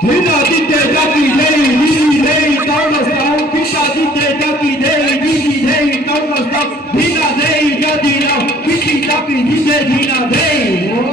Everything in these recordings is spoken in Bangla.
Hina dite jati dei, didi dei, taunas tau. Hina dite jati dei, didi dei, taunas tau. Hina dei jati dau, didi jati dide hina dei.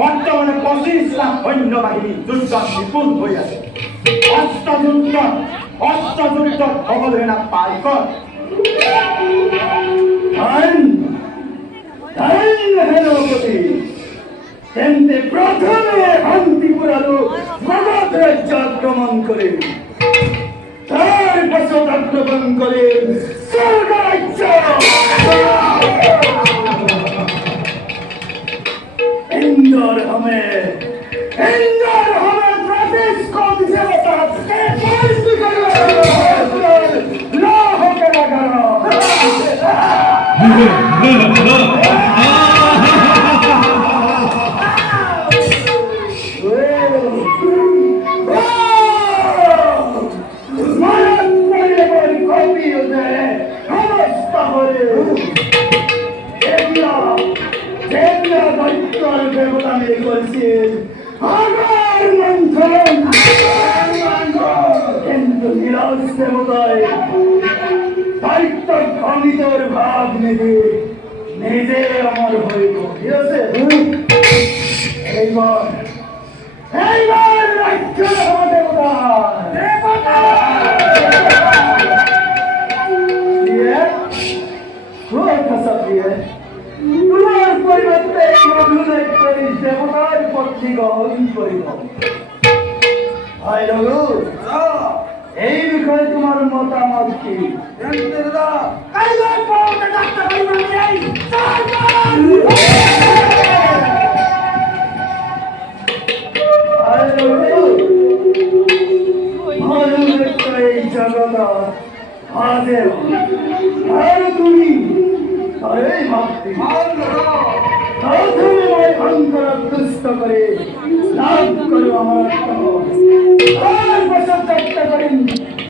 বর্তমানে 25 লাখ সৈন্যবাহিনী যুদ্ধ নিপুণ হয়ে আছে। অস্ত্রযুদ্ধ সকলে না পাইকর প্রথমে শান্তিপুরালো মগধ রাজ্য আক্রমণ করে তার বছর আক্রমণ করে স্বর্গ রাজ্য इंदौर हमें प्रदेश को देवता ला हो के लगा দায়িত্ব খনিতর ভাব নেবে নিজে আমার হইব ঠিক আছে এইবার রাজ্য দেবতা তোমার পরিবর্তে দেবতার পক্ষে গ্রহণ করিব এই বিষয়ে তোমার মতামত কি? তুমি ভাবতে কষ্ট করে লাভ করো আমার আর বছর চেষ্টা করেন